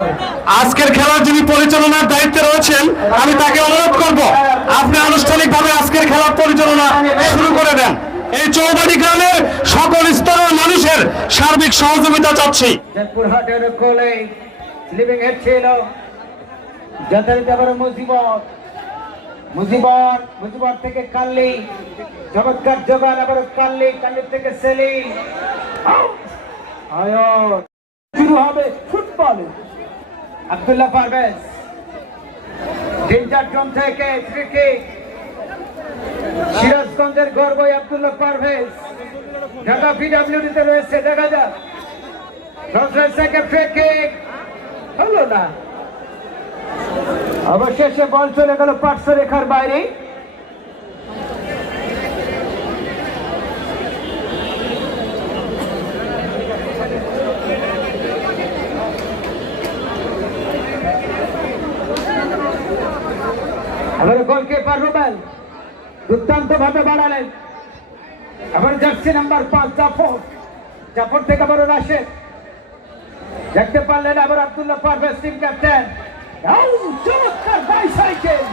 আজকের খেলার যিনি পরিচালনার দায়িত্বে রয়েছেন আমি তাকে অনুরোধ করব আপনি আনুষ্ঠানিকভাবে আজকের খেলার পরিচালনা শুরু করে দেন। এই চৌবাড়ি গ্রামের সকল স্তরের মানুষের সার্বিক সহযোগিতা চাচ্ছি। পুরহাটের কোলে লিভিং হেড ছিল যথারীতি আবার মুজিবর থেকে কাল্লি চমৎকার জোগান, আবার কাল্লি থেকে সেলিম। শুরু হবে football. Abdullah Parvez danger zone থেকে ফ্রি কিক। সিরাজগঞ্জের গর্ব আব্দুল্লাহ পারভেজ ঢাকা পিডব্লিউডিতে রয়েছে, দেখা যাক। ফ্রি কিক হলো না, অবশেষে বল চলে গেল পার্শ্বরেখার বাইরে। আবার গোলকিপার রুবেল দুর্দান্ত ভাবে বাড়ালেন। আবার জার্সি নাম্বার 5 জাফর থেকে আবার রাশেদ দেখতে পারলেন। আবার আব্দুল্লাহ পারভেজ টিম ক্যাপ্টেন, চমৎকার বাইসাইকেল।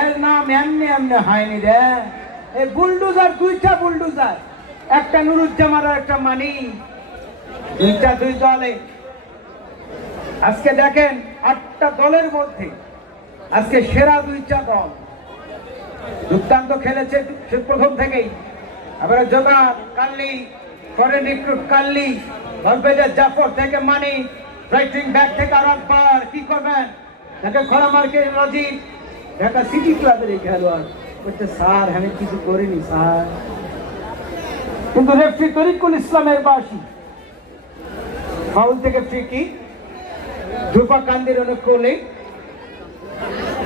এর নাম এমনি হয়নি রে, এই বুলডোজার, দুইটা বুলডোজার, একটা নুরুজ্জামান আর একটা মানি, দুই দলে। আজকে দেখেন 8টা দলের মধ্যে আজকে সেরা 2টা দল দুর্দান্ত খেলেছে প্রথম থেকেই। আবার জোগাড় কাল্লি, ফরেন রিক্রুট কাল্লি, গলবেজার জাফর থেকে মানি, রাইটিং ব্যাক থেকে আরাকবার কি করবেন, তাকে খরা মার্কে রাজীব, ঢাকা সিটি ক্লাবের এই খেলোয়াড় বলছে স্যার আমি কিছু করিনি স্যার, কিন্তু রেফারি তরিকুল ইসলামের বাসী ফাউল থেকে ফ্রি কিক। ধূপা কান্দির অনুকূলে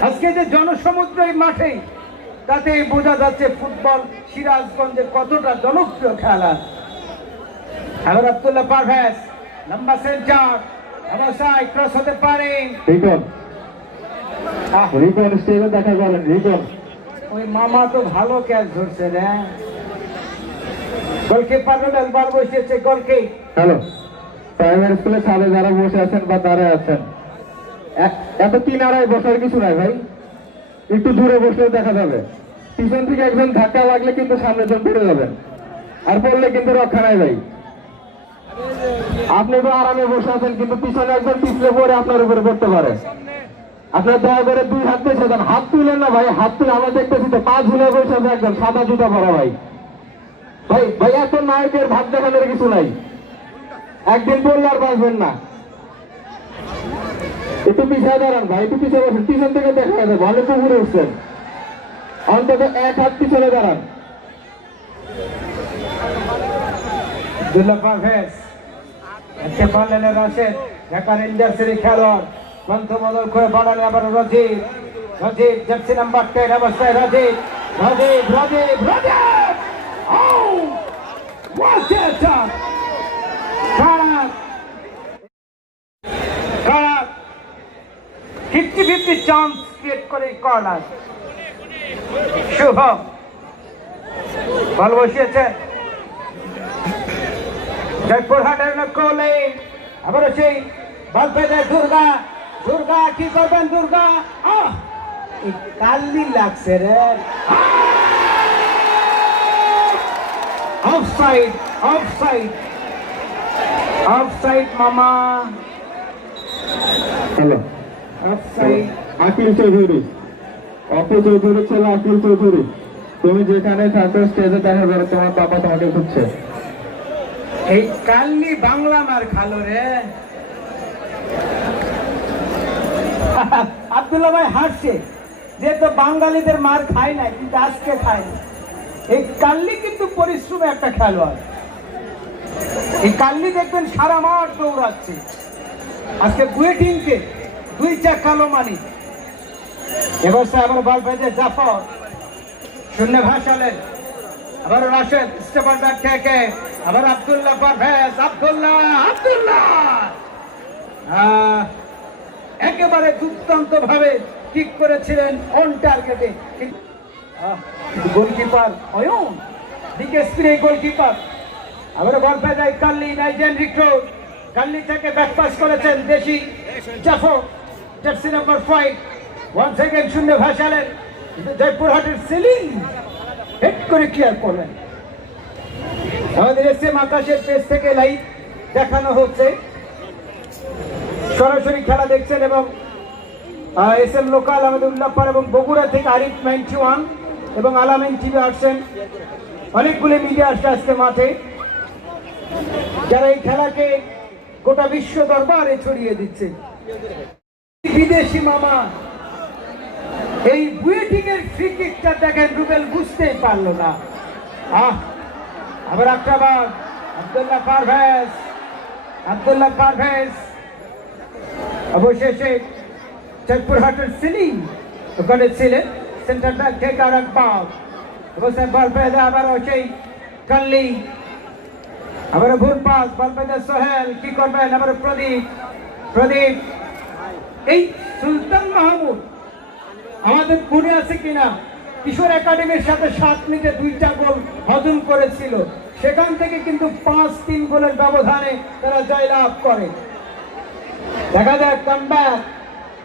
আজকে যে জনসমুদ্র এই মাঠে, তাতে বোঝা যাচ্ছে ফুটবল সিরাজগঞ্জে কতটা জনপ্রিয় খেলা। আবার আব্দুল্লাহ পারভেজ লম্বা সেন্টার, অবশ্যই ক্রস হতে পারে। দেখা গেলেন ওই মামা তো ভালো ক্যাচ ধরছে রে। গোলকিপার রুবেল বল বসিয়েছে গোলকি। হ্যালো, প্রাইমারি স্কুলে সামনে যারা বসে আছেন বা দাঁড়ায় আছেন, এত কিনারায় বসার কিছু নাই ভাই, একটু দূরে বসলেও দেখা যাবে। পিছন থেকে একজন ধাক্কা লাগলে কিন্তু সামনে জন পড়ে যাবেন, আর পড়লে কিন্তু রক্ষা নাই ভাই। আপনি তো আরামে বসে আছেন, কিন্তু পিছনে একজন পিছলে পড়ে আপনার উপরে পড়তে পারে। আপনার দয়া করে 2 হাত পেছে দেন, হাত তুলেন না ভাই, হাত তুলে আমরা দেখতেছি তো 5 ঝুলে বসে আছে একজন সাদা জুতা পরা ভাই। ভাই এত নায়কের ভাত দেখানোর কিছু নাই, একদিন পড়লে আর বাঁচবেন না। একটু পিছিয়ে দাঁড়ান ভাই, একটু পিছিয়ে বসেন, পিছন থেকে দেখা যাবে ভালো পুকুরে উঠছেন, অন্তত 1 হাত পিছনে দাঁড়ান। আব্দুল্লাহ পারভেজ দেখতে পারলেন রাশেদ, ঢাকা রেঞ্জার্সের খেলোয়াড়, পন্থ বদল করে বাড়ালে আবার রাজীব জার্সি নাম্বার 10 অবস্থায় রাজীব। খারাপ 50-50 চান্স ক্রিয়েট করে কর্নার। শুভ বল বসিয়েছে জয়পুরহাটের কোলে, আবার সেই বল পেয়ে দুর্গা কি করবেন, দুর্গা কাল্লি লাগছে রে। অফসাইড মামা। Hello, offside. আকিল চৌধুরী, ছেলে আকিল চৌধুরী, তুমি যেখানে থাকো স্টেজে দেখা যাবে তোমার বাবা তোমাকে খুঁজছে। এই কাল্লি বাংলা মার খালো রে। আব্দুল্লাহ ভাই হাসছে, যেহেতু বাঙালিদের মার খায় নাই, কিন্তু আজকে খায় না। এই কাল্লি কিন্তু পরিশ্রমী একটা খেলোয়াড়। এই কাল্লি দেখবেন সারা মাঠ দৌড়াচ্ছে। আজকে বুয়েটিংকে 2টা কালো মানি। এবার আবার বল পেয়েছে জাফর, শূন্য ভাসালেন। আবার রাশেদ স্টেপার ব্যাক থেকে আবার আব্দুল্লাহ পারভেজ, আব্দুল্লাহ একেবারে দুর্দান্ত ভাবে ঠিক করেছিলেন অন টার্গেটে। গোলকিপার অয়ন দিকে স্ত্রী গোলকিপার আবার বল পেয়ে যায় কাল্লি, নাইজেন রিক্রুট কাল্লি থেকে ব্যাকপাস করেছেন দেশি Jafar, jersey number 5 one second শূন্য ভাসালেন, কিন্তু জয়পুরহাটের সিলিং হেড করে ক্লিয়ার করলেন। আমাদের এসএম আকাশের পেজ থেকে লাইভ দেখানো হচ্ছে, সরাসরি খেলা দেখছেন, এবং এসএম লোকাল আমাদের উল্লাপাড়া এবং বগুড়া থেকে আরিফ 91 এবং আলামিন টিভি আসছেন। অনেকগুলো মিডিয়া আসছে আজকে মাঠে, যারা এই খেলাকে গোটা বিশ্ব দরবারে ছড়িয়ে দিচ্ছে। বিদেশি মামা এই বুয়েটিং এর ফ্রি কিকটা দেখেন, রুবেল বুঝতেই পারলো না। আবার একটা বার আব্দুল্লাহ পারভেজ অবশেষে জয়পুরহাটের সিলিং ওখানে ছিলেন, সেন্টার ব্যাক থেকে আর এক পাস, অবশ্যই বল পেয়ে আবারও সেই কাল্লি, আবারও ভুল পাস, বল পেয়ে সোহেল, কি করবেন, আবারও প্রদীপ। এই সুলতান মাহমুদ আমাদের মনে আছে কিনা, কিশোর একাডেমির সাথে 7 মিনিটে 2টা গোল হজম করেছিল, সেখান থেকে কিন্তু 5-3 গোলের ব্যবধানে তারা জয়লাভ করে। দেখা যায় কামব্যাক,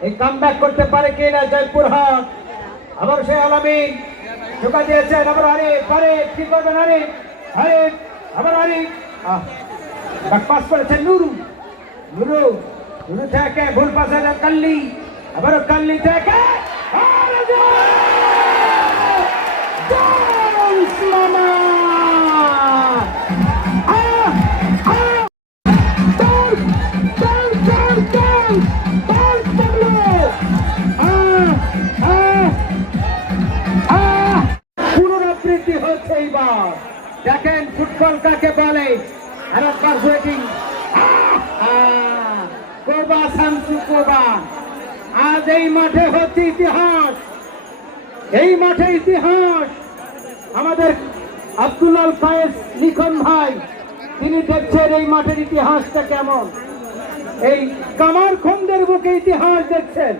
এই কামব্যাক করতে পারে কিনা জয়পুরহাট। আবার সেই আলামিন ঢোকা দিয়েছেন, আবার আরে কি করবেন, আবার পাস করেছেন নুরু থেকে ভুল পাস হয়ে কাল্লি, আবারও কাল্লি থেকে পুনরাবৃত্তি হচ্ছে এইবার। দেখেন ফুটবল কাকে বলে, আজ এই মাঠে হচ্ছে ইতিহাস, এই মাঠে ইতিহাস। আমাদের আব্দুল কায়েস লিখন ভাই, তিনি দেখছেন এই মাঠের ইতিহাসটা কেমন, এই কামার খন্দের বুকে ইতিহাস দেখছেন,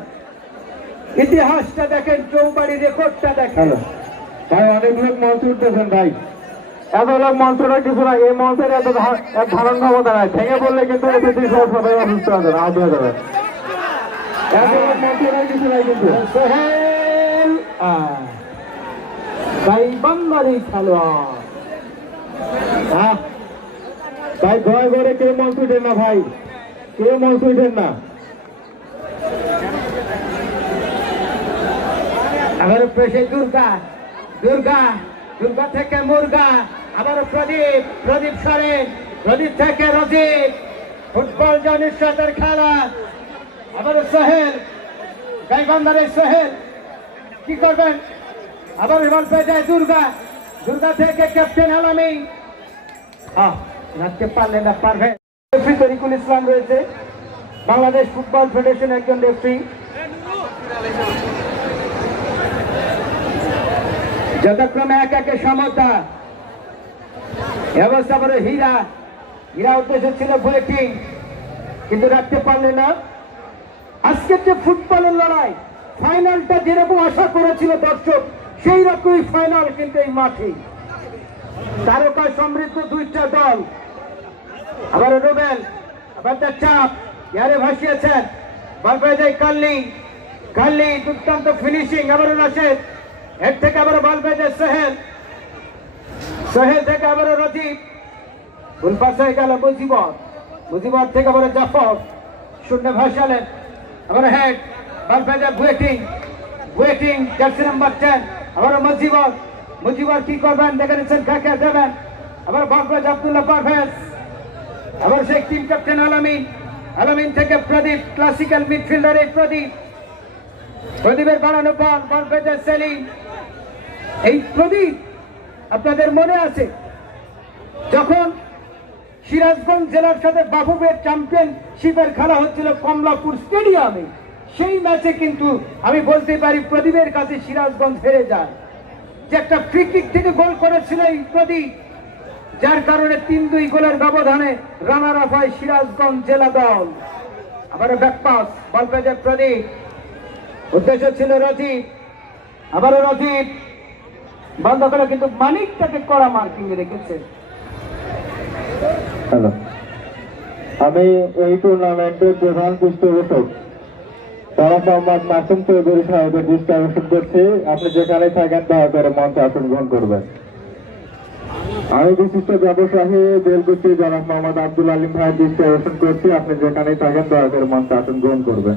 ইতিহাসটা দেখেন, চৌবাড়ি রেকর্ডটা দেখেন। ভাই অনেক লোক মঞ্চ উঠতেছেন ভাই, এত লোক মঞ্চটা কিছু না, এই মঞ্চের এত ধারণ ক্ষমতা নাই, ভেঙে পড়লে কিন্তু সবাই অসুস্থ হবে, আহত হয়ে যাবে। এত লোক মঞ্চটা কিছু নাই কিন্তু। সোহেল গাইবান্ধারি খেলোয়াড়, ভাই ভয় করে কেউ মঞ্চ উঠেন না, ভাই কেউ মঞ্চ উঠেন না। আবার পেশে দুর্গা থেকে মুরগা, আবার প্রদীপ সরেন, প্রদীপ থেকে রজিব, ফুটবল জনিষ্ঠাদের খেলা, আবার সোহেল গাইবান্ধারে সোহেল, কি করবেন, আবার বল পেয়ে যায় দুর্গা থেকে ক্যাপ্টেন আলামিন, রাখতে পারলেন না, পারবে। রেফারি তরিকুল ইসলাম রয়েছে, বাংলাদেশ ফুটবল ফেডারেশন একজন রেফারি। যথাক্রমে একে সমতা অবস্থা, বড় হীরা উদ্দেশ্য ছিল বুলেটিং, কিন্তু রাখতে পারলে না। আজকের যে ফুটবলের লড়াই, ফাইনালটা যেরকম আশা করেছিল দর্শক, সেই রকমই ফাইনাল কিন্তু এই মাঠে। তারকা সমৃদ্ধ 2টা দল, আবার রুবেল, আবার তার চাপ ইয়ারে ভাসিয়েছেন, বল পেয়ে যায় কাল্লি, দুর্দান্ত ফিনিশিং, আবার রাশেদ, এর থেকে আবার বল পেয়ে যায় সোহেল থেকে আবার রজিব, ভুল পাস হয়ে গেল মুজিবর থেকে আবার জাফর, শূন্য ভাসালেন, আবার হেড, বল পেয়ে যায় বুয়েটিং জার্সি নাম্বার 10, আবার মুজিবর কি করবেন, দেখে নিচ্ছেন কাকে দেবেন, আবার বল পেয়ে যায় আব্দুল্লাহ পারভেজ, আবার সেই টিম ক্যাপ্টেন আলামিন থেকে প্রদীপ, ক্লাসিক্যাল মিডফিল্ডার এই প্রদীপের বাড়ানো বল পেয়ে যায় সেলিম। এই প্রদীপ আপনাদের মনে আছে, যখন সিরাজগঞ্জ জেলার সাথে বাফুফের চ্যাম্পিয়নশিপের খেলা হচ্ছিল কমলাপুর স্টেডিয়ামে, সেই ম্যাচে কিন্তু আমি বলতে পারি প্রদীপের কাছে সিরাজগঞ্জ হেরে যায়। যে একটা ফ্রি কিক থেকে গোল করেছিল এই প্রদীপ, যার কারণে 3-2 গোলের ব্যবধানে রানার আপ হয় সিরাজগঞ্জ জেলা দল। আবার ব্যাকপাস, বল পেয়ে যায় প্রদীপ, উদ্দেশ্য ছিল রজিব, আবারও রজিব বন্ধ করে, কিন্তু মানিকটাকে কড়া মার্কিং রেখেছে। আমি এই টুর্নামেন্টের প্রধান পৃষ্ঠপোষক জনাব মোহাম্মদ মাসুম চৌধুরী সাহেবের দৃষ্টি আকর্ষণ করছি, আপনি যেখানে থাকেন দয়া করে মঞ্চে আসন গ্রহণ করবেন। আমি বিশিষ্ট ব্যবসায়ী বেলকুচি জনাব মোহাম্মদ আব্দুল আলিম ভাইয়ের দৃষ্টি আকর্ষণ করছি, আপনি যেখানেই থাকেন দয়া করে মঞ্চে আসন গ্রহণ করবেন।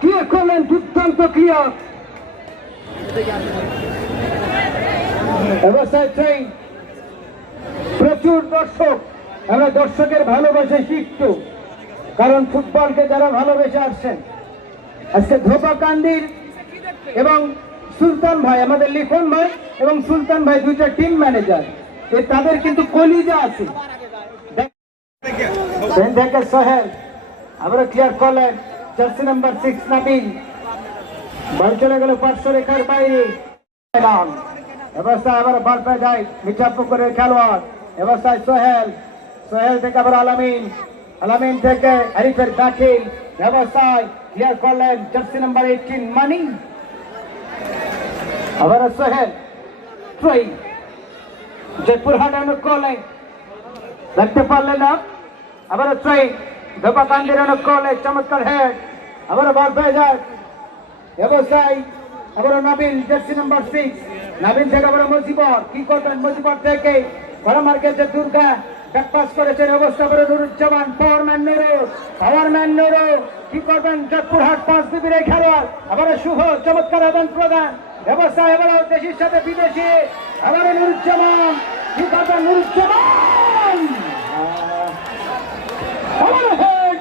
ক্লিয়ার করলেন, দুর্দান্ত ক্লিয়ার। অবস্থায় ট্রেন, প্রচুর দর্শক। আমরা দর্শকের ভালোবাসে শিখত, কারণ ফুটবলকে যারা ভালোবেসে আসছেন। আজকে ধোপাকান্দির এবং সুলতান ভাই, আমাদের লিখন ভাই এবং সুলতান ভাই দুইটা টিম ম্যানেজার, তাদের কিন্তু কলিজা আছে। দেখে সোহেল আমরা ক্লিয়ার করলেন, জার্সি নাম্বার 6 নাবিল বল চলে গেল 500 রেখার বাইরে। অবস্থায় আবার বল পেয়ে যায় মিঠাপুকুরের খেলোয়াড়। অবস্থায় সোহেল, সোহেল থেকে আবার আলামিন, আলামিন থেকে আরিফের দাখিল। ব্যবস্থায় ক্লিয়ার করলেন জার্সি নাম্বার 18 মানি। আবার সোহেল ট্রই জয়পুর হাটানো করলে দেখতে পারলেন না। আবার ট্রই ধোপাকান্দির করলে চমৎকার হেড। আবার বল পেয়ে যায় ব্যবসায়। আবার নাবিল জার্সি নাম্বার 6 নাবিল থেকে আবার মুজিবর, কি করবেন মুজিবর থেকে বড় মার্কেটে দুর্গা ব্যাকপাস করেছেন। অবস্থা আবার নুরুজ্জামান, পাওয়ারম্যান নুরু কি করবেন জয়পুরহাট 5 বিবির খেলোয়াড়। আবার শুভ চমৎকার আদান প্রদান। ব্যবসায় আবার দেশের সাথে বিদেশি। আবার নুরুজ্জামান, কি করবেন নুরুজ্জামান, আবার হেড।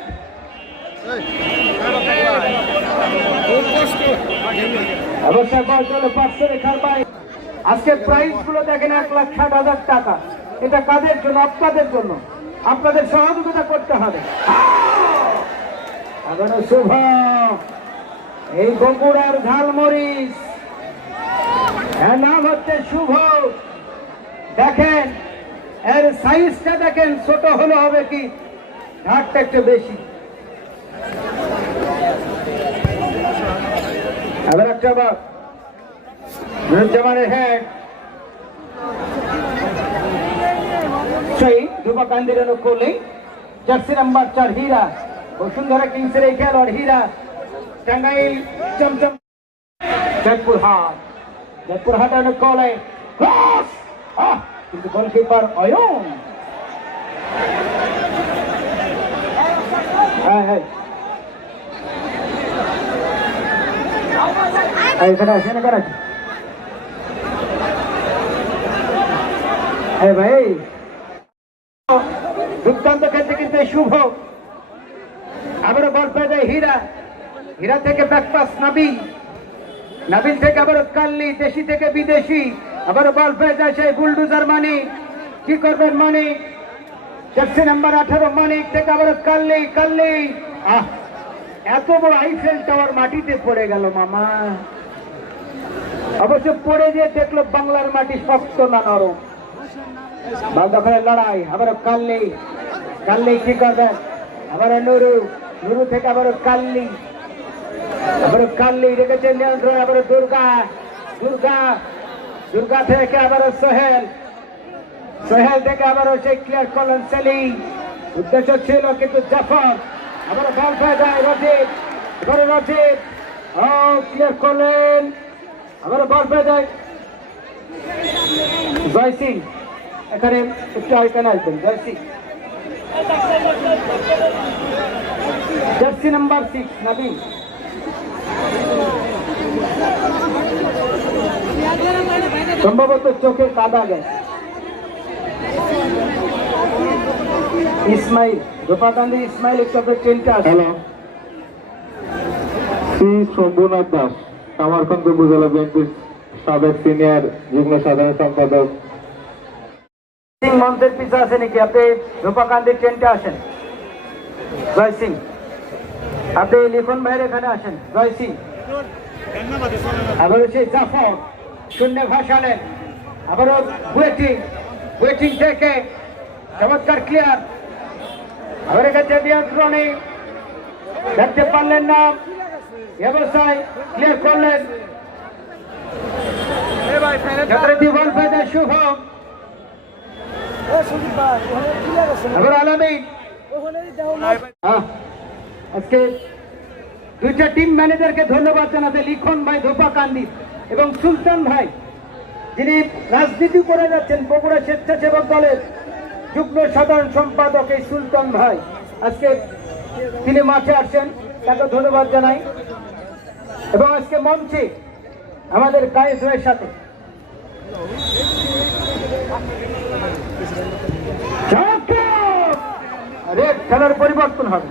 অবশ্যই বল চলে 500 রেখার বাইরে। আজকে প্রাইজ গুলো দেখেন 1,60,000 টাকা। এটা কাদের জন্য? আপনাদের জন্য। আপনাদের সহযোগিতা করতে হবে। আবারও শুভ, এই বগুড়ার ঝালমরিচ, এর নাম হচ্ছে শুভ। দেখেন এর সাইজটা দেখেন, ছোট হলে হবে কি, ঘাটটা একটু বেশি। আবার একটা বার নুরুজ্জামানের হেড। সেই ধোপাকান্দির করলেই জার্সি নাম্বার 4 হীরা, বসুন্ধরা কিংসের এই খেলোয়াড় হীরা। টাঙ্গাইল চমচম জয়পুরহাট কলে ক্রস, কিন্তু গোলকিপার অয়ন। এখানে আসেন করাচ্ছি ভাই, দুর্দান্ত খেলছে কিন্তু শুভ। আবারও বল পেয়ে যায় হীরা, হীরা থেকে ব্যাকপাস নাবিল, নাবিল থেকে আবারও কাল্লি, দেশি থেকে বিদেশি। আবারও বল পেয়ে যায় সেই বুলডুজার মানিক, কি করবেন মানিক, জার্সি নাম্বার 18 মানিক থেকে আবারও কাল্লি, কাল্লি। এত বড় আইফেল টাওয়ার মাটিতে পড়ে গেল মামা। অবশ্য পড়ে যে দেখলো বাংলার মাটি শক্ত না নরম। বল দখলের লড়াই। আবারও কাল্লি, কাল্লি কি করবেন, আবারও নুরু, নুরু থেকে আবারও কাল্লি, আবারও কাল্লি রেখেছে নিয়ন্ত্রণ। আবারও দুর্গা, দুর্গা, দুর্গা থেকে আবারও সোহেল, সোহেল থেকে আবারও সেই ক্লিয়ার করলেন সেলিম। উদ্দেশ্য ছিল কিন্তু জাফর। আবারও বল পেয়ে যায় রজিত, এবারে রজিত ক্লিয়ার করলেন। আবারও বল পেয়ে যায় জয় সিং। এখানে একটু আইকানে আসবেন জয় সিং, জার্সি নাম্বার 6 নাবিল। সম্ভবত চোখে কাদা গেছে। ইসমাইল, ধোপাকান্দি ইসমাইল একটু ট্রেনটা আসে। হ্যালো, শ্রী শম্ভুনাথ দাস, কামারখন্দ উপজেলা বিএনপির সাবেক সিনিয়র যুগ্ম সাধারণ সম্পাদক। মঞ্চের পিছনে আছে নাকি? আপনি ধোপাকান্দি ট্রেনটা আসেন জয় সিং। আপনি লিখন ভাইয়ের এখানে আসেন জয় সিং। আবারও সেই জাফর শূন্য ভাসালেন। আবারও ওয়েটিং, ওয়েটিং থেকে চমৎকার ক্লিয়ার। আবার কাছে নিয়ন্ত্রণে দেখতে পারলেন না, ব্যবসায় ক্লিয়ার করলেন। বল পেয়ে শুভ, এবার আলামিন আজকে দুইটা টিম ম্যানেজারকে ধন্যবাদ জানাতে লিখন ভাই ধোপাকান্দি এবং সুলতান ভাই, যিনি রাজনীতি করে যাচ্ছেন বগুড়া স্বেচ্ছাসেবক দলের যুগ্ম সাধারণ সম্পাদক এই সুলতান ভাই, আজকে তিনি মাঠে আসছেন, তাকে ধন্যবাদ জানাই। এবং আজকে মঞ্চে আমাদের কায়েস ভাইয়ের সাথে খেলার পরিবর্তন হবে।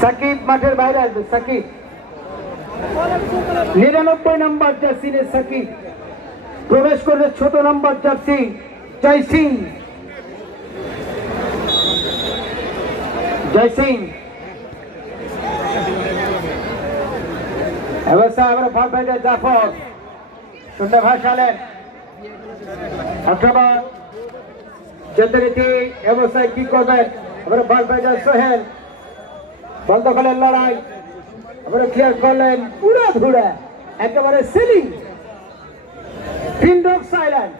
সাকিব মাঠের বাইরে আসবে। সাকিব 99 নম্বর জার্সি নিয়ে সাকিব প্রবেশ করবে ছোট নম্বর জার্সি জয় সিং। জয় সিং এবার আমরা ভাগ ভাই জাফর সুন্দর ভাষালেন অথবা চন্দ্রনীতি ব্যবসায় কি করবেন। আমরা ভাগ ভাই সোহেল বল দখলের লড়াই আমরা ক্লিয়ার করলেন পুরো ধুড়া একেবারে সিলিং ফিল্ড অফ সাইলেন্ট।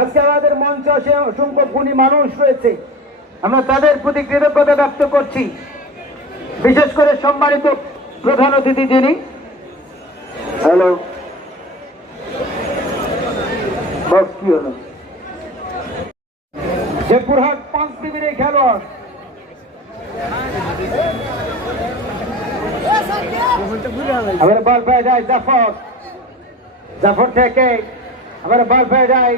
আজকে আমাদের মঞ্চে আসে অসংখ্য গুণী মানুষ রয়েছে, আমরা তাদের প্রতি কৃতজ্ঞতা ব্যক্ত করছি। বিশেষ করে সম্মানিত প্রধান অতিথি যিনি হ্যালো বস কি হলো জয়পুরহাট 5 ডিগ্রি খেলোয়াড় আবার বল পেয়ে যায় জাফর। জাফর থেকে আবার বল পেয়ে যায়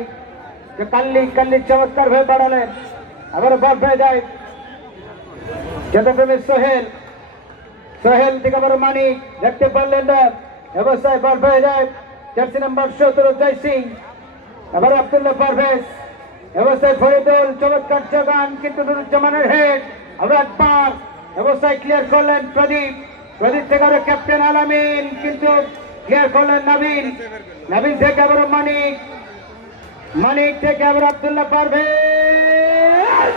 যে কাল্লি চমৎকার ভাবে বাড়ালেন। আবার বল পেয়ে যায় যতপ্রেমী সোহেল। সোহেল থেকে আবার মানিক দেখতে পারলেন না, ব্যবস্থায় বল পেয়ে যায় জার্সি নাম্বার 17 জয় সিং। আবার আব্দুল্লাহ পারভেজ ব্যবস্থায় ফরিদুল চমৎকার জগান কিন্তু নুরুজ্জামানের হেড। আবার একবার ব্যবস্থায় ক্লিয়ার করলেন প্রদীপ। প্রদীপ থেকে আবার ক্যাপ্টেন আলামিন কিন্তু ক্লিয়ার করলেন নবীন। নবীন থেকে আবার মানিক। মানিক থেকে আবার আব্দুল্লাহ পারভেজ।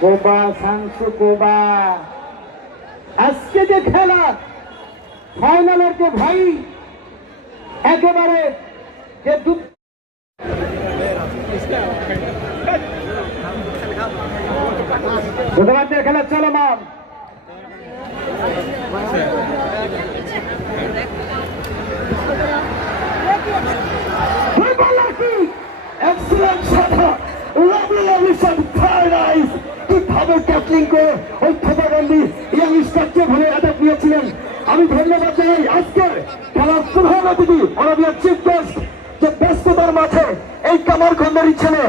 কোবা শামসু কোবা আজকে যে খেলা ফাইনালের যে ভাই একেবারে যে বুধবারের খেলা চলমান। এক্সিলেন্ট সাধা লাভলি শট প্যারাডাইস কিভাবে ট্যাকলিং করে ওই থোপাগান্ডি ইয়াং স্টারকে ভুলে অ্যাটাক নিয়েছিলেন। আমি ধন্যবাদ জানাই আজকের খেলার প্রধান অতিথি অনাবিয়া চিফ গেস্ট যে ব্যস্ততার মাঝে এই কামারখন্ডেরই ছেলে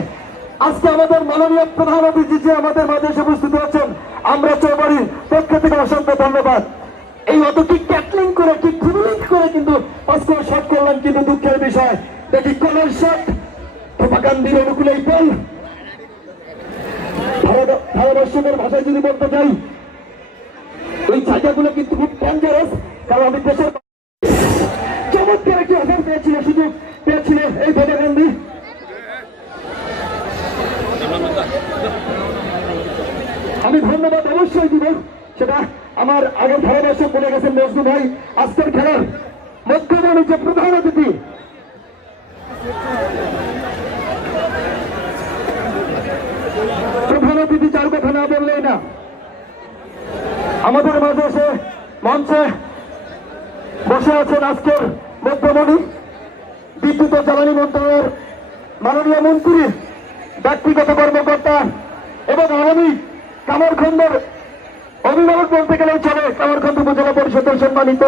আজকে আমাদের মাননীয় প্রধান অতিথি যে আমাদের মাঝে এসে উপস্থিত হয়েছেন, আমরা চৌবাড়ির পক্ষ থেকে অসংখ্য ধন্যবাদ। এই অতটি ট্যাকলিং করে কি ড্রিবলিং করে কিন্তু 5 করে শট করলেন, কিন্তু দুঃখের বিষয় দেখি কর্নার শট থোপাকান্দির অনুকূলেই বল। ধারাভাষ্যকের ভাষায় যদি বলতে চাই এই জায়গাগুলো কিন্তু খুব ডেঞ্জারাস, কারণ আমি দেশের চমৎকার একটি অফার পেয়েছিল, সুযোগ পেয়েছিল এই থোপাকান্দি। আমি ধন্যবাদ অবশ্যই দিব, সেটা আমার আগের ধারাভাষ্যক বলে গেছেন মজনু ভাই। আজকের খেলার মধ্যমণি যে প্রধান অতিথি চার কথা না বললেই না, আমাদের মাঝে এসে মঞ্চে বসে আছেন আজকের মধ্যমণি বিদ্যুৎ ও জ্বালানি মন্ত্রণালয়ের মাননীয় মন্ত্রী, ব্যক্তিগত কর্মকর্তা এবং আগামী কামারখন্দের অভিভাবক বলতে গেলেই চলে, কামারখন্দ উপজেলা পরিষদের সম্মানিত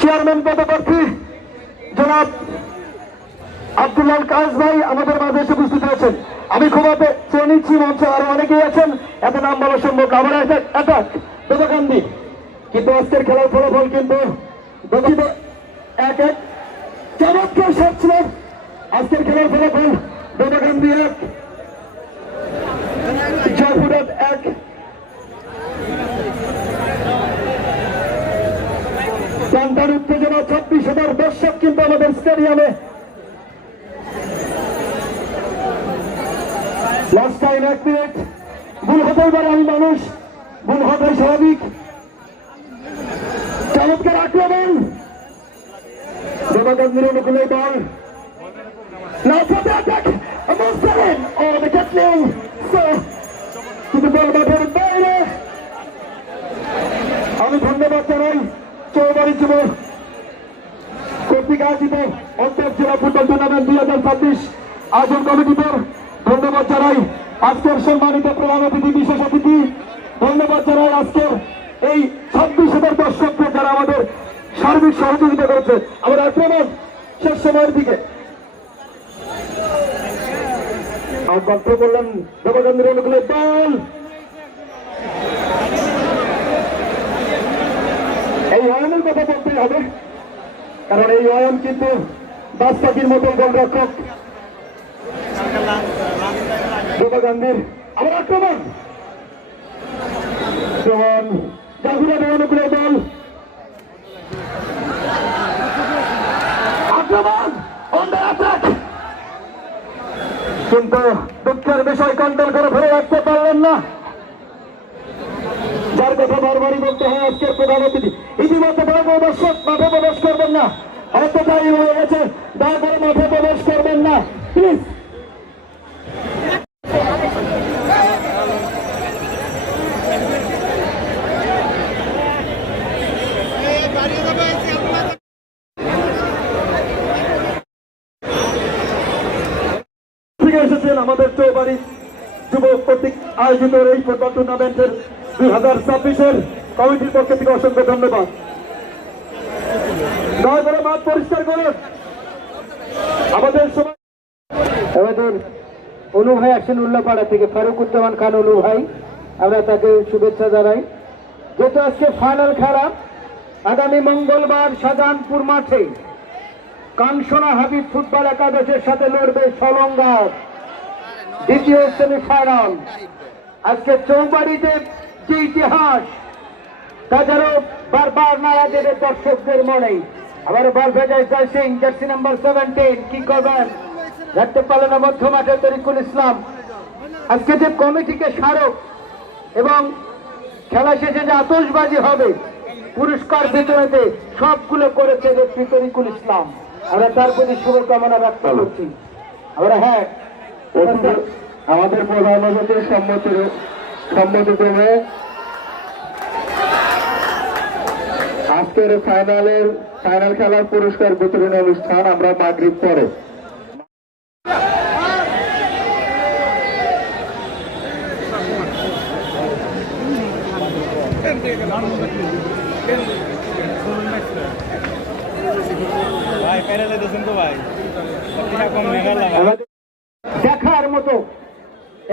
চেয়ারম্যান পদপ্রার্থী জনাব আব্দুল্লাহ কায়েস ভাই আমাদের মাঝে এসে উপস্থিত হয়েছেন। আমি খুব চেয়ে নিচ্ছি মঞ্চে আরো অনেকেই আছেন, এত নাম বলা সম্ভব। আবার অ্যাটাক ধোপাকান্দি, কিন্তু আজকের খেলার ফলাফল কিন্তু 1-1 চমৎকার শট ছিল। আজকের খেলার ফলাফল ধোপাকান্দি 1 জয়পুরহাট 1। প্রান্তার উত্তেজনা 26,000 দর্শক কিন্তু আমাদের স্টেডিয়ামে। লাস্ট টাইম 1 মিনিট ভুল হতেই পারে, আমি মানুষ, ভুল হওয়াটাই স্বাভাবিক। চমৎকার আক্রমণ দেবাকান্দির অনুকূলে দল Now for the attack, about 7. Oh, the tackling. So, to the ball মাঠের বাইরে। আমি ধন্যবাদ জানাই চৌবাড়ি যুব কর্তৃক আয়োজিত অন্তর জেলা ফুটবল টুর্নামেন্ট 2026 আয়োজন কমিটিদের ধন্যবাদ জানাই। আজকের সম্মানিত প্রধান অতিথি বিশেষ অতিথি ধন্যবাদ জানাই। আজকের এই 26,000 দর্শককে যারা আমাদের সার্বিক সহযোগিতা করেছে। আমরা আক্রমণ শেষ সময়ের দিকে গল্প করলাম দেবাকান্দির অনুকূলে দল। এই অয়নের কথা বলতেই হবে, কারণ এই অয়ন কিন্তু দাস পাখির মতো গোলরক্ষক। দেবাকান্দির আবার আক্রমণ জাগুরাদের অনুকূলে দল। আক্রমণ on the attack, কিন্তু দুঃখের বিষয় কন্ট্রোল করে ধরে রাখতে পারলেন না। যার কথা বারবারই বলতে হয় আজকের প্রধান অতিথি। ইতিমধ্যে দয়া দর্শক মাঠে প্রবেশ করবেন না, হয়তো তাই হয়ে গেছে। দয়া করে মাঠে প্রবেশ করবেন না প্লিজ। এসেছেন আমাদের চৌবাড়ি যুব কর্তৃক আয়োজিত এই ফুটবল টুর্নামেন্টের 2026-এর কমিটির পক্ষ থেকে অসংখ্য ধন্যবাদ। দয়া করে মাঠ পরিষ্কার করুন। আমাদের সময় আমাদের অনু ভাই আসেন উল্লাপাড়া থেকে, ফারুকুজ্জামান খান অনু ভাই, আমরা তাকে শুভেচ্ছা জানাই। যেহেতু আজকে ফাইনাল খেলা, আগামী মঙ্গলবার শাহজাহানপুর মাঠে কাঞ্চনা হাবিব ফুটবল একাদশের সাথে লড়বে সলঙ্গা দ্বিতীয় সেমিফাইনাল। আজকে চৌবাড়িতে যে ইতিহাস তা যেন বারবার নাড়া দেবে দর্শকদের মনে। আবার বল ভেজায় জয় সিং, জার্সি নাম্বার 17, কি করবেন রাখতে পারলেন না মধ্য মাঠে তরিকুল ইসলাম। আজকে যে কমিটিকে স্মারক এবং খেলা শেষে যে আতশবাজি হবে পুরস্কার বিতরণে সবগুলো করেছে ব্যক্তি তরিকুল ইসলাম। আমরা তার প্রতি শুভকামনা ব্যক্ত করছি। আমরা হ্যাঁ আমাদের প্রধান অতিথির সম্মতিক্রমে আজকের ফাইনাল খেলার পুরস্কার বিতরণ অনুষ্ঠান আমরা মাগরিব পরে দেখার মতো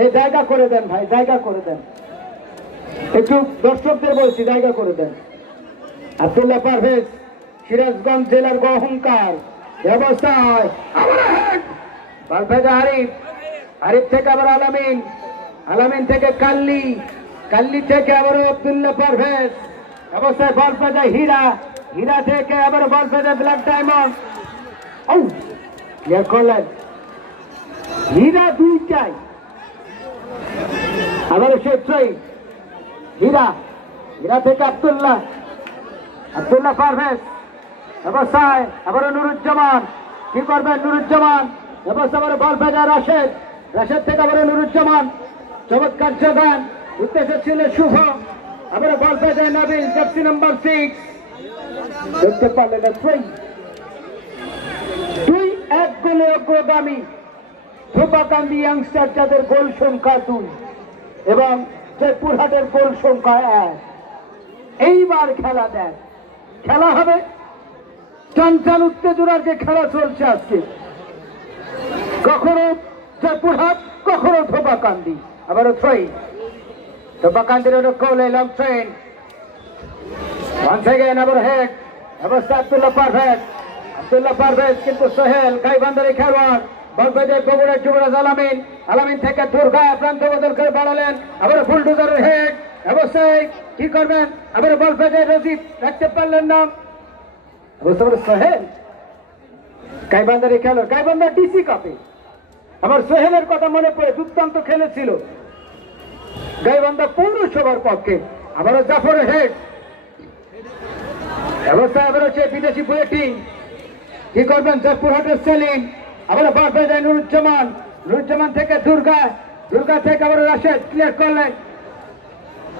এই জায়গা করে দেন ভাই, জায়গা করে দেন। একটু দর্শকদের বলছি জায়গা করে দেন। আব্দুল্লাহ পারভেজ সিরাজগঞ্জ জেলার অহংকার ব্যবস্থায় পারভেজ আরিফ, আরিফ থেকে আবার আলামিন, আলামিন থেকে কাল্লি, কাল্লি থেকে আবার আব্দুল্লাহ পারভেজ অবস্থায় বল বাজায় হীরা, হীরা থেকে আবার বল বাজায় ব্ল্যাক ডায়মন্ড। ক্লিয়ার করলেন হীরা দুইটাই, আবার সে হীরা, হীরা থেকে আব্দুল্লাহ, আব্দুল্লাহ পারভেজ অবস্থায় আবার নুরুজ্জামান, কি করবেন নুরুজ্জামান অবস্থা আবার বল ভেজা রাশেদ, রাশেদ থেকে আবার নুরুজ্জামান, চমৎকার যোগান, উদ্দেশ্য ছিল শুভ, আবার বল ভেজায় নাবিল, জার্সি নাম্বার 6, দেখতে পারলেন না 2-1 গোলে অগ্রগামী ধোপাকান্দি ইয়াংস্টার, যাদের গোল সংখ্যা 2 এবং জয়পুরহাটের গোল সংখ্যা 1। এইবার খেলা দেন, খেলা হবে চঞ্চল উত্তেজনার যে খেলা চলছে আজকে, কখনো জয়পুরহাট কখনো ধোপাকান্দি। আবারও ধোপাকান্দির গোল লং ট্রেন once again আবার হেড অবস্থা আব্দুল্লাহ পারভেজ, আব্দুল্লাহ পারভেজ কিন্তু সোহেল গাইবান্ধারি খেলোয়াড়, বল বেজে বগুড়ার যুবরাজ আলামিন, আলামিন থেকে দুর্গা প্রান্ত বদল করে বাড়ালেন, আবার বুলডোজারের হেড অবশ্যই কি করবেন, আবার বল বেজে রজিব রাখতে পারলেন না, অবশ্য সোহেল গাইবান্ধারি খেলোয়াড়, গাইবান্ধা ডিসি কাপে আমার সোহেলের কথা মনে পড়ে, দুর্দান্ত খেলেছিল গাইবান্ধা পৌরসভার পক্ষে। আবারও জাফরের হেড অবস্থায় আবার হচ্ছে বিদেশি বুলেটিন, কি করবেন জয়পুরহাটের সেলিম, আবার বার হয়ে যায় নুরুজ্জামান, নুরুজ্জামান থেকে দুর্গা, দুর্গা থেকে আবার রাশেদ ক্লিয়ার করলেন।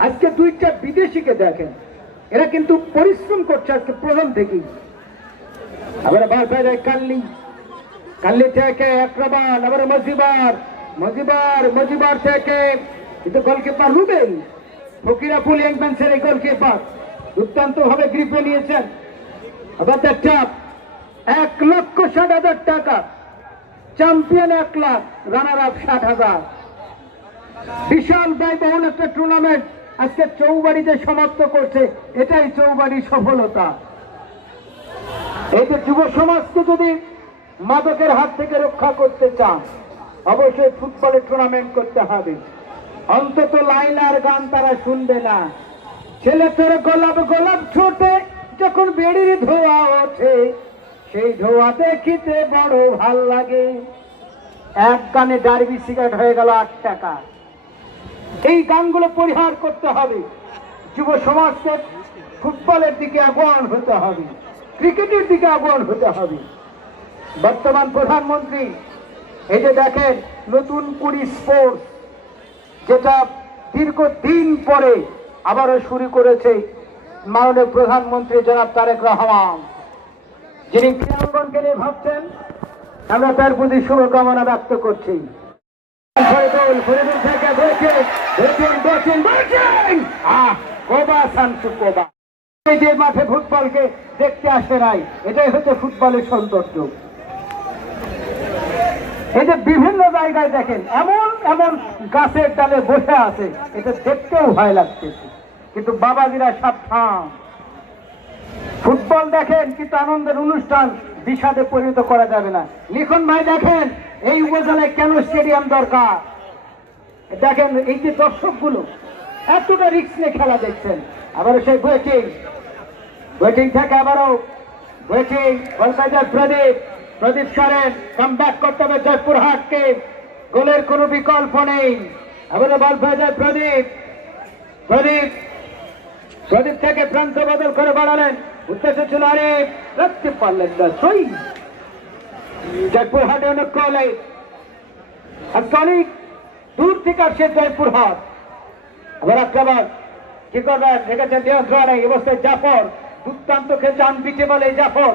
আজকে দুইটা বিদেশিকে দেখেন, এরা কিন্তু পরিশ্রম করছে আজকে প্রথম থেকেই। আবার বার হয়ে যায় কাল্লি, কাল্লি থেকে আক্রমণ, আবার মজিবার, মজিবার, মজিবার থেকে কিন্তু গোলকিপার রুবেল ফকিরাপুল ইয়াংম্যানসের এই গোলকিপার দুর্দান্ত ভাবে গ্রিপে নিয়েছেন। আবার চাপ 1,60,000 টাকা, চ্যাম্পিয়ন 1 লাখ, রানার আপ 60,000। বিশাল ব্যয়বহুল একটা টুর্নামেন্ট আজকে চৌবাড়িতে সমাপ্ত করছে, এটাই চৌবাড়ির সফলতা। এই যে যুব সমাজকে যদি মাদকের হাত থেকে রক্ষা করতে চান, অবশ্যই ফুটবলের টুর্নামেন্ট করতে হবে। অন্তত লাইলার গান তারা শুনবে না। ছেলে তোর গোলাপ গোলাপ ছোটে, যখন বেড়ির ধোয়া ওঠে, সেই ধোয়া দেখিতে বড় ভাল লাগে। এক গানে ডার্বি সিগারেট হয়ে গেল 8 টাকা। এই গানগুলো পরিহার করতে হবে। যুব সমাজকে ফুটবলের দিকে আগ্রহণ হতে হবে, ক্রিকেটের দিকে আগ্রহণ হতে হবে। বর্তমান প্রধানমন্ত্রী এই যে দেখেন নতুন কুড়ি স্পোর্টস, যেটা দীর্ঘদিন পরে আবারও শুরু করেছে মাননীয় প্রধানমন্ত্রী জনাব তারেক রহমান, যিনি ক্রীড়াঙ্গনকে নিয়ে ভাবছেন। আমরা তার প্রতি শুভকামনা ব্যক্ত করছি। এই যে মাঠে ফুটবলকে দেখতে আসে নাই, এটাই হচ্ছে ফুটবলের সৌন্দর্য। এই যে বিভিন্ন জায়গায় দেখেন এমন এমন গাছের ডালে বসে আছে, এটা দেখতেও ভয় লাগতেছে, কিন্তু বাবাজিরা সাবধান। ফুটবল দেখেন কিন্তু আনন্দের অনুষ্ঠান বিষাদে পরিণত করা যাবে না। লিখন ভাই দেখেন এই উপজেলায় কেন স্টেডিয়াম দরকার। দেখেন এই যে দর্শকগুলো এতটা রিস্ক নিয়ে খেলা দেখছেন। আবারও সেই ওয়েটিং, ওয়েটিং থেকে আবারও ওয়েটিং, বলকাইজার প্রদীপ, প্রদীপ সরেন কাম ব্যাক করতে হবে জয়পুরহাটকে, গোলের কোনো বিকল্প নেই। আবারও বল পেয়ে যায় প্রদীপ, প্রদীপ, প্রদীপ থেকে প্রান্ত বদল করে বাড়ালেন, উদ্দেশ্য ছিল আরিফ, রাখতে পারলেন না। সই জয়পুরহাটে অনেক কলে আজকে অনেক দূর থেকে আসছে জয়পুরহাট। আবার আক্রমণ কি করবেন, রেখেছেন নিয়ন্ত্রণে এই অবস্থায় জাফর, দুর্দান্ত খেলছে আনপিটে বলে জাফর।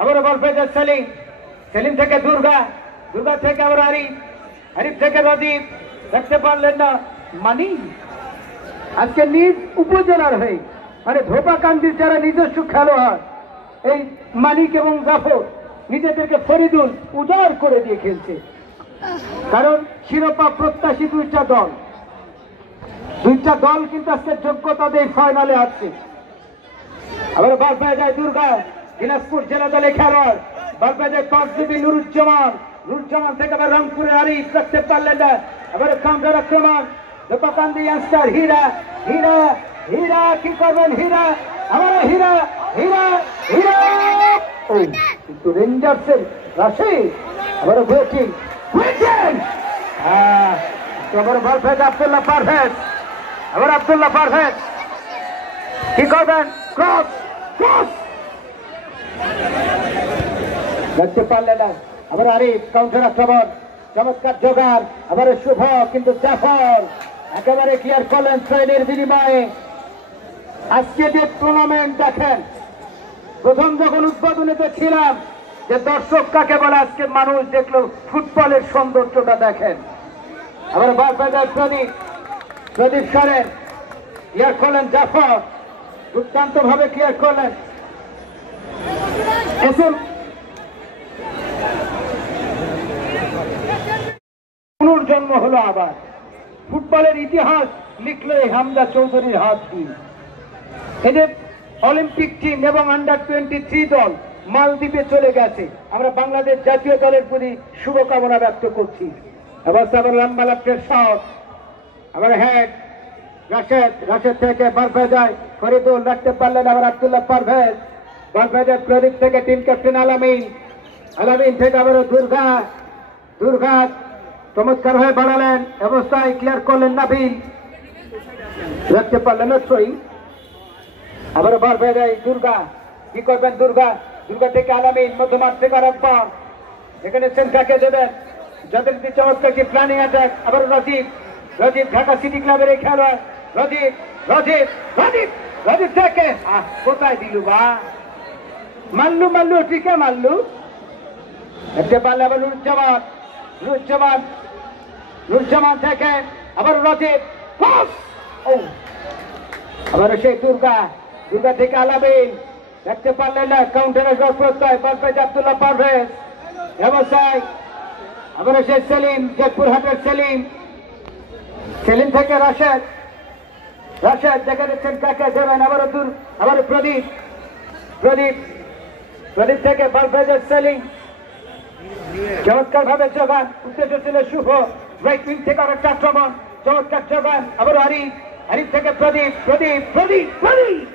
আবার বল পেয়েছে সেলিম, সেলিম থেকে দুর্গা, দুর্গা থেকে আবার আরিফ, আরিফ থেকে রদীপ, দেখতে পারলেন না মানি। আজকে নিজ উপজেলার হয়ে মানে ধোপাকান্দির যারা নিজস্ব খেলোয়াড় এই মানিক এবং জাফর নিজেদেরকে ফরিদুল উজাড় করে দিয়ে খেলছে। কারণ শিরোপা প্রত্যাশী দুইটা দল কিন্তু আজকে যোগ্যতা দিয়ে ফাইনালে আসছে। আবার বল পেয়ে যায় দুর্গা, দিনাজপুর জেলা দলে খেলোয়াড়, বল পেয়ে যায় পাঁচজীবী নুরুজ্জামান, নুরুজ্জামান থেকে আবার রংপুরের আরিফ, রাখতে পারলেন না। আবার কাউন্টার আক্রমণ ধোপাকান্দি ইয়াংস্টার হীরা, হীরা, হীরা কি করবেন হীরা, আবার হীরা, হীরা, হীরা, ওই কিন্তু রেঞ্জার্সের রাশি। আবার ওয়েটিং, ওয়েটিং, হ্যাঁ আবার বল পেয়ে আব্দুল্লাহ পারভেজ, আবার আব্দুল্লাহ পারভেজ কি করবেন, ক্রস, ক্রস দেখতে পারলেন না। আবার আরিফ কাউন্টার আক্রমণ, চমৎকার জোগাড়, আবার শুভ কিন্তু জাফর একেবারে ক্লিয়ার করলেন ট্রেনের বিনিময়ে। আজকে যে টুর্নামেন্ট দেখেন, প্রথম যখন উদ্বোধনীতে ছিলাম যে দর্শক কাকে বলে, আজকে মানুষ দেখলো ফুটবলের সৌন্দর্যটা দেখেন। আবার বার বাজার প্রদীপ, প্রদীপ সরেন ক্লিয়ার করলেন জাফর, দুর্দান্ত ভাবে ক্লিয়ার করলেন। পুনর্জন্ম হলো আবার, ফুটবলের ইতিহাস লিখলো এই হামজা চৌধুরীর হাত দিয়ে। এদের অলিম্পিক টিম এবং আন্ডার-23 দল মালদ্বীপে চলে গেছে। আমরা বাংলাদেশ জাতীয় দলের প্রতি শুভকামনা ব্যক্ত করছি। আবার লম্বা লাফের শট, আবার হেড, রাশেদ, রাশেদ থেকে বারফে যায় ফরিদুল, রাখতে পারলেন আবার আব্দুল্লাহ পারভেজ, বারফেজের প্রদীপ থেকে টিম ক্যাপ্টেন আলামিন, আলামিন থেকে আবার দুর্গা, দুর্গা চমৎকার হয়ে বাড়ালেন, অবস্থায় ক্লিয়ার করলেন নাবিল, রাখতে পারলেন না ছয়। আবার বার হয়ে যায় দুর্গা, কি করবেন দুর্গা, দুর্গা থেকে আলামিন, মধ্যমাঠ থেকে আকবর, এখানে সেন্টারকে দেবেন যাদের চমৎকার একটি প্ল্যানিং অ্যাটাক। আবার রাজীব, রাজীব ঢাকা সিটি ক্লাবের এই খেলোয়াড় রাজীব, রাজীব, রাজীব, রাজীব থেকে কোথায় দিলু বা মাল্লু, মাল্লু টিকে মাল্লু দেখতে পারলে আবার নুরুজ্জামান, নুরুজ্জামান, নুরুজ্জামান থেকে আবার রাজীব, ও আবার সেই দুর্গা, দুর্গা থেকে আলামিন দেখতে পারলেন না, কাউন্টারের গোল প্রত্যয় পারফেজ আব্দুল্লাহ পারভেজ ব্যবসায়। আবার সেই সেলিম, জয়পুরহাটের সেলিম, সেলিম থেকে রাশেদ, রাশেদ দেখা দিচ্ছেন কাকে দেবেন, আবারও দূর, আবার প্রদীপ, প্রদীপ, প্রদীপ থেকে পারফেজের সেলিম চমৎকার ভাবে জোগান, উদ্দেশ্য ছিল শুভ, রাইট উইং থেকে আরেকটা আক্রমণ, চমৎকার জোগান, আবার আরিফ, আরিফ থেকে প্রদীপ, প্রদীপ, প্রদীপ, প্রদীপ।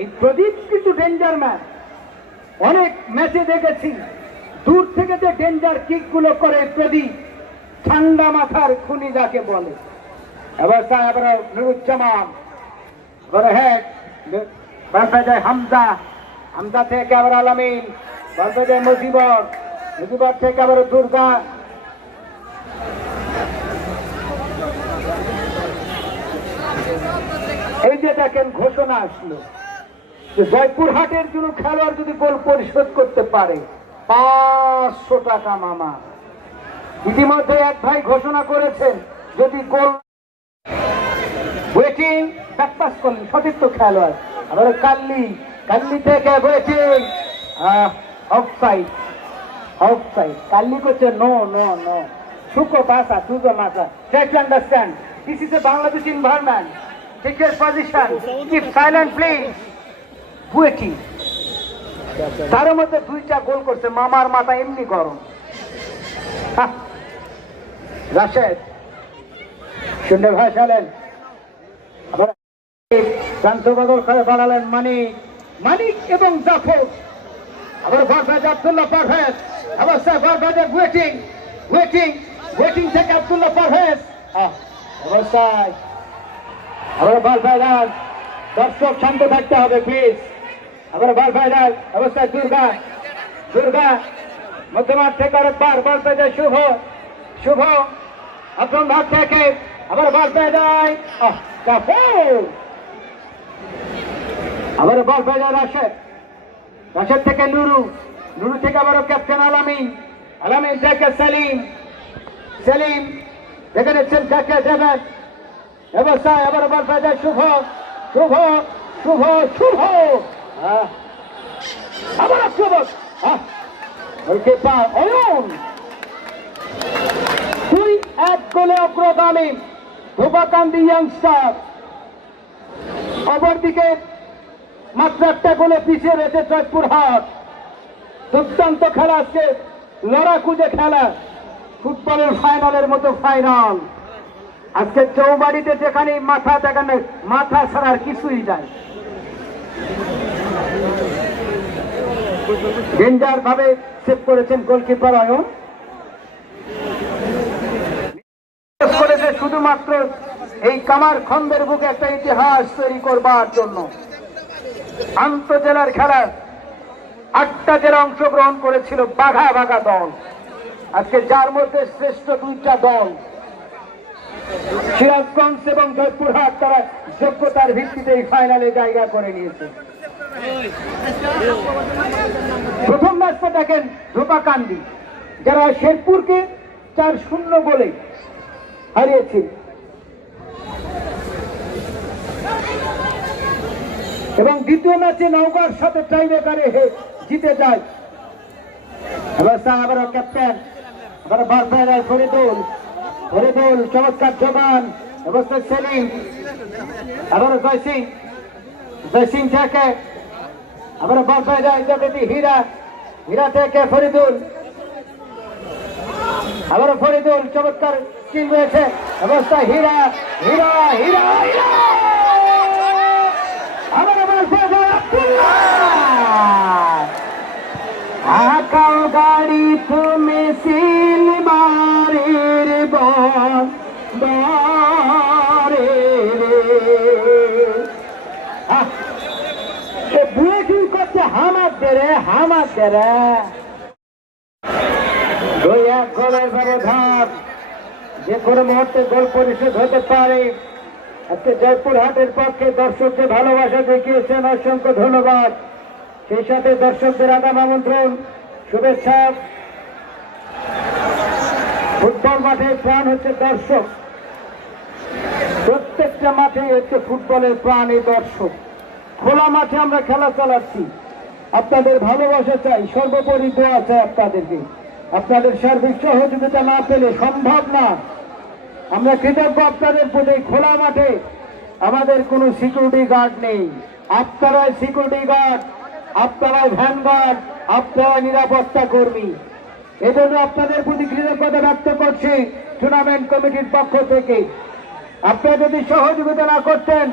এই প্রদীপ কিন্তু ডেঞ্জার ম্যান, অনেক ম্যাচে দেখেছি দূর থেকে যে ডেঞ্জার কিক গুলো করে প্রদীপ, ঠান্ডা মাথার খুনি যাকে বলে। এবার আবার নুরুজ্জামান, হেড বারপে যায় হামজা, হামজা থেকে আবার আলামিন, বারপে যায় মুজিবর, মুজিবর থেকে আবার দুর্গা, এই যে দেখেন ঘোষণা আসলো যে জয়পুরহাটের জন্য খেলোয়াড় যদি গোল পরিশোধ করতে পারে 500 টাকা মামা। ইতিমধ্যে এক ভাই ঘোষণা করেছেন যদি গোল ওয়েটিং ব্যাকপাস করলেন সঠিক তো খেলোয়াড়। আবার কাল্লি, কাল্লি থেকে ওয়েটিং অফসাইড, অফসাইড, কাল্লি করছে নো নো নো, সুকো ভাষা সুজো মাসা, try to understand this is a Bangladesh environment, take your position, keep silent please. Waiting তার মধ্যে 2টা গোল করছে, মামার মাথা এমনি গরম। রাশেদ শূন্য ভাসালেন, আবার শান্ত বদল করে বাড়ালেন মানিক, মানিক এবং জাফর, আবার বারবাজ আব্দুল্লাহ পারভেজ, আবার বারবাজের ওয়েটিং, ওয়েটিং, ওয়েটিং থেকে আব্দুল্লাহ পারভেজ অবস্থায়, আবার বারবাজ, দর্শক শান্ত থাকতে হবে প্লিজ। আবার বারবাজ অবস্থায় দুর্গা, দুর্গা মধ্যমাঠ থেকে আরেকবার বারবাজের শুভ, শুভ আপন ভাগ থেকে আবার বারবাজ, আবার বারবাজ রাশেদ, রাশেদ থেকে নুরু, নুরু থেকে আবারও ক্যাপ্টেন আলামিন, আলামিন থেকে সেলিম, সেলিম দেখে নিচ্ছেন কাকে দেবেন ব্যবস্থায়, আবার বারবাজ শুভ, শুভ, শুভ, শুভ, আবার শুভ গোলকিপার অয়ন। 2-1 গোলে অগ্রগামী ধোপাকান্দি ইয়াংস্টার। অপরদিকে মাত্র একটা গোলে পিছিয়ে রয়েছে জয়পুরহাট। দুর্দান্ত খেলা আজকে, লড়াকুজে খেলা, ফুটবলের ফাইনালের মতো ফাইনাল। আজকে চৌবাড়িতে যেখানে মাথা দেখানো, মাথা ছাড়ার কিছুই নাই। ডেঞ্জার ভাবে সেভ করেছেন গোলকিপার অয়ন, করেছে শুধুমাত্র এই কামার খন্দের বুকে একটা ইতিহাস তৈরি করবার জন্য। আন্তঃজেলার খেলা 8টা জেলা অংশগ্রহণ করেছিল, বাঘা বাঘা দল। আজকে যার মধ্যে শ্রেষ্ঠ 2টা দল সিরাজগঞ্জ এবং জয়পুরহাট, তারা যোগ্যতার ভিত্তিতে এই ফাইনালে জায়গা করে নিয়েছে। প্রথম ম্যাচটা দেখেন ধোপাকান্দি, যারা শেরপুরকে 4-0 গোলে হারিয়েছে, এবং দ্বিতীয় ম্যাচে নওগাঁর সাথে টাইব্রেকারে জিতে যায়। এবার আবার ক্যাপ্টেন, আবার বারবার ফরিদুল, ফরিদুল চমৎকার জোগান, অবস্থায় সেলিম, আবার জয় সিং, জয় সিং থেকে আবার বারবার হীরা, হীরা থেকে ফরিদুল, আবার ফরিদুল চমৎকার স্কিল রয়েছে, অবস্থায় হীরা, হীরা, হীরা, হীরা, আবার আকাও গাড়ি তুমি সিল মারের বরে রে বুয়ে কি করছে হামাদ দে রে, রে 2-1 গোলের ব্যবধান যে কোনো মুহূর্তে গোল পরিশোধ হতে পারে আজকে জয়পুরহাটের পক্ষে দর্শককে ভালোবাসা দেখিয়েছেন অসংখ্য ধন্যবাদ সেই সাথে দর্শকদের আগাম আমন্ত্রণ শুভেচ্ছা ফুটবল মাঠে প্রাণ হচ্ছে দর্শক প্রত্যেকটা মাঠে হচ্ছে ফুটবলের প্রাণ এই দর্শক খোলা মাঠে আমরা খেলা চালাচ্ছি আপনাদের ভালোবাসা চাই সর্বোপরি দোয়া চাই আপনাদেরকে আপনাদের সার্বিক সহযোগিতা না পেলে সম্ভব না আমরা কৃতজ্ঞ আপনাদের প্রতি খোলা মাঠে আমাদের কোনো সিকিউরিটি গার্ড নেই আপনারাই সিকিউরিটি গার্ড আপনারাই ভ্যান গার্ড আপনারা নিরাপত্তা কর্মী এজন্য আপনাদের প্রতি কৃতজ্ঞতা ব্যক্ত করছি টুর্নামেন্ট কমিটির পক্ষ থেকে আপনারা যদি সহযোগিতা না করতেন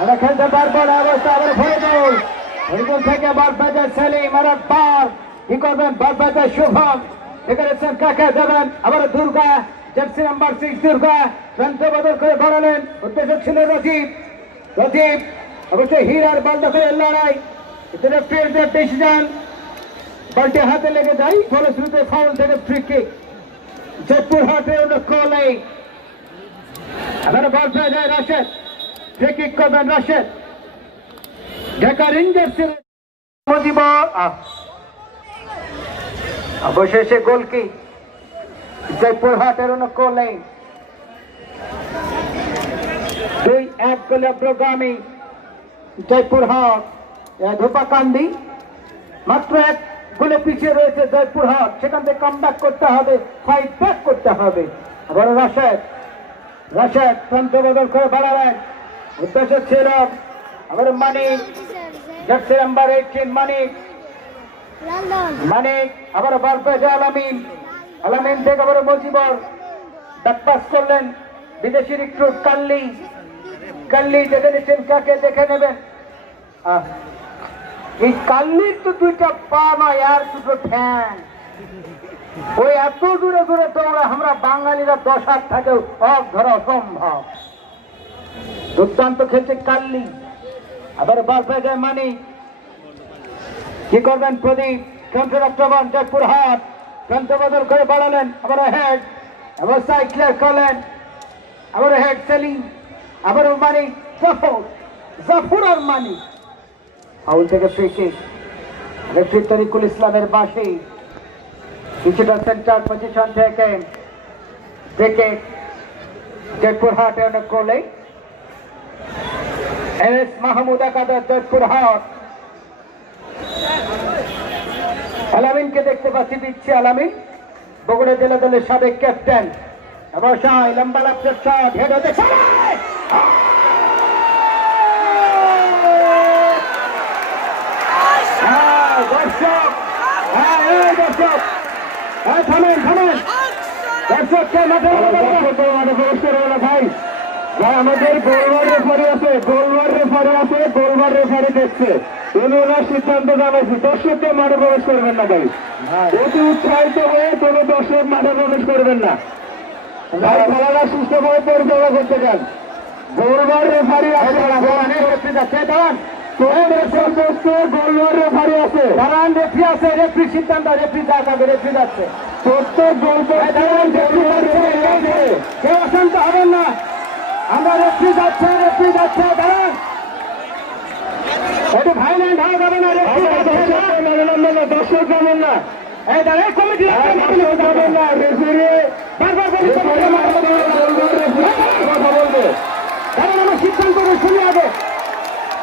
আমরা খেলতে পারবো না অবস্থা আবার ভলিবল ভলিবল থেকে বারবাজার সেলিম আর একবার কি করবেন বারবাজার শুভম এখানে কাকে দেবেন আবার দুর্গা জার্সি নাম্বার 6 দুর্গা প্রান্ত বদল করে বাড়ালেন উদ্দেশ্য ছিল রজিব অবশ্যই হীরার বল দখলের লড়াই এখানে ফিল্ডের ডিসিশন বলটি হাতে লেগে যায় ফলশ্রুতিতে ফাউল থেকে ফ্রি কিক জয়পুরহাটের লক্ষ্য নেই আবার বল পেয়ে যায় রাশেদ ফ্রি কিক করবেন রাশেদ ঢাকা রেঞ্জার্সের অবশেষে গোল কি জয়পুরহাটের লক্ষ্য নেই 2-1 গোলে অগ্রগামী জয়পুরহাট ধোপাকান্দি মাত্র 1 গোলে পিছিয়ে রয়েছে জয়পুরহাট সেখান থেকে কামব্যাক করতে হবে ফাইট ব্যাক করতে হবে আবার রাশেদ প্রান্ত বদল করে বাড়ালেন উদ্দেশ্য ছিল আবার মানিক জার্সি নাম্বার 18 মানিক আবার বল পেয়েছে আলামিন থেকে আবার মজিবর ডাকপাস করলেন বিদেশি রিক্রুট কাল্লি দেখে নিচ্ছেন কাকে দেখে নেবেন এই কাল্লির তো 2টা পা নয় আর 2টো ঠ্যাং ওই এত দূরে দৌড়ে আমরা বাঙালিরা 10 হাত থাকেও ধরা অসম্ভব দুর্দান্ত খেলছে কাল্লি আবার বল পেয়ে যায় মানিক কি করবেন প্রদীপ কন্ট্রাক্টর জয়পুরহাট প্রান্ত বদল করে বাড়ালেন আবার হেড আবার সাইক্লিয়ার করলেন আবার হেড সেলিং আবার মানিক জাফর আর মানিক ফাউল থেকে ফ্রি কিক রেফারি তরিকুল ইসলামের বাসে কিছুটা সেন্টার পজিশন থেকে ফ্রি কিক জয়পুরহাটে অনেক গোলে এস মাহমুদ আকাদা জয়পুরহাট আলামিনকে দেখতে পাচ্ছি দিচ্ছে আলামিন বগুড়া জেলা দলের সাবেক ক্যাপ্টেন অবশ্যই লম্বা লাফের শট হেড হতে দর্শক থামেন দর্শককে মাঠে প্রবেশ করবে না ভাই আমাদের গোলবার রেফারি দেখছে ওনারা সিদ্ধান্ত জানাইছে দর্শককে মাঠে প্রবেশ করবেন না ভাই অতি উৎসাহিত হয়ে কোনো দর্শক মাঠে প্রবেশ করবেন না ভাই খেলাটা সুস্থভাবে পরিচালনা করতে চান গোলবার রেফারি আছে রেফারি আছে রেফারি আছে রেফারি সিদ্ধান্ত রেফারি যাচ্ছে প্রত্যেক গোল কেউ অশান্ত হবেন না আমরা রেফারি যাচ্ছে দাঁড়ান একটু ভাইল্যান্ড হওয়া যাবে না দর্শক যাবেন না এই দাঁড়ায় কমিটি যাবেন না রেফারি বারবার কথা বলবে কারণ আমার সিদ্ধান্ত শুনে আগে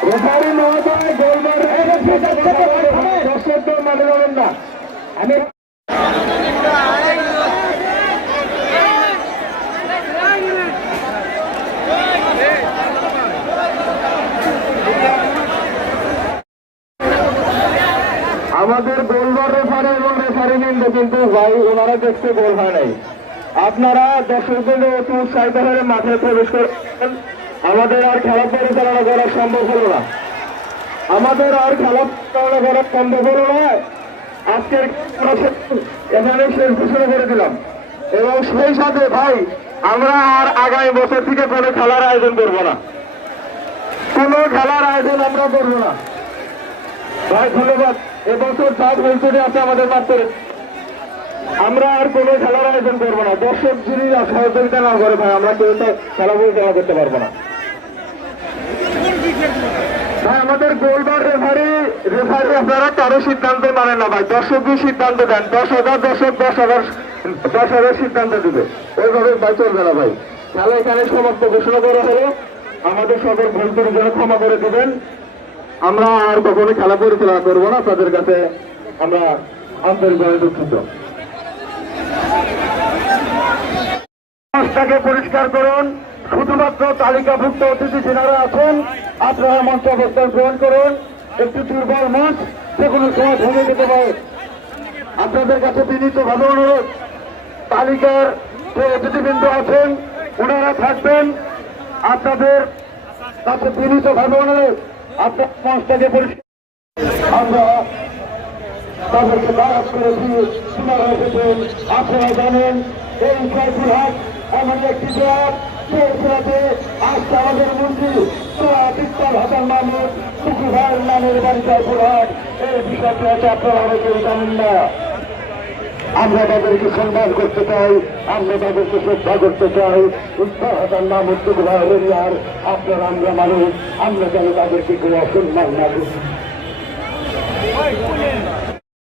রেফারি মহোদয় গোলবার দর্শক মানে যাবেন না আমি আমাদের গোলবার রেফারি এবং রেফারি নিন্দে কিন্তু ভাই ওনারা দেখতে গোল হয় নাই আপনারা দর্শকদের অতি উৎসাহিত হয়ে মাঠে প্রবেশ করেন আমাদের আর খেলা পরিচালনা করা সম্ভব হলো না আজকের এখানে শেষ ঘোষণা করে দিলাম এবং সেই সাথে ভাই আমরা আর আগামী বছর থেকে কোনো খেলার আয়োজন করবো না আমরা করবো না ভাই ধন্যবাদ। এবছর 7 বছরে আছে আমাদের মাত্র। আমরা আর কোনো খেলার আয়োজন করবো না। দর্শক যদি সহযোগিতা না করে ভাই আমরা কেউ তো খেলা পরিচালনা করতে পারবো না। ভাই আমাদের গোলবার রেফারি আপনারা কারো সিদ্ধান্ত মানেন না ভাই, দর্শকই সিদ্ধান্ত দেন। 10,000 দর্শক 10,000 সিদ্ধান্ত দিবে, ওইভাবে ভাই চলবে না ভাই। খেলা এখানে সমাপ্ত ঘোষণা করা হলো। আমাদের সকল ভুল ত্রুটি ক্ষমা করে দিবেন। আমরা আর কখনো খেলা পরিচালনা করবো না, তাদের কাছে আমরা আন্তরিকভাবে দুঃখিত। মঞ্চটাকে পরিষ্কার করুন। শুধুমাত্র তালিকাভুক্ত অতিথি যারা আছেন আপনারা মঞ্চ অবস্থান গ্রহণ করুন। একটি দুর্বল মঞ্চ যে কোনো সময় ভেঙে যেতে পারে। আপনাদের কাছে বিনীতভাবে অনুরোধ, তালিকার যে অতিথিবৃন্দ আছেন ওনারা থাকবেন। আপনাদের কাছে বিনীতভাবে অনুরোধ, আপনার মঞ্চটাকে পরিষ্কার। আমরা তাদেরকে দাঁড়াত করেছি, সীমারা এসেছেন। আপনারা জানেন এই জয়পুরহাট এমন একটি জায়গা যে খেলাতে আজকে আমাদের মন্ত্রী ইকবাল হাসান মাহমুদ টুকু ভাইয়ের নামের বাড়ি জয়পুরহাট। এই বিষয়টি হচ্ছে আপনারা অনেকেই জানেন না। আমরা তাদেরকে সম্মান করতে চাই, আমরা তাদেরকে শ্রদ্ধা করতে চাই। ইকবাল হাসান মাহমুদ টুকু ভাইয়ের এরিয়ার আপনারা আমরা মানুষ, আমরা যেন তাদেরকে কেউ অসম্মান না করি।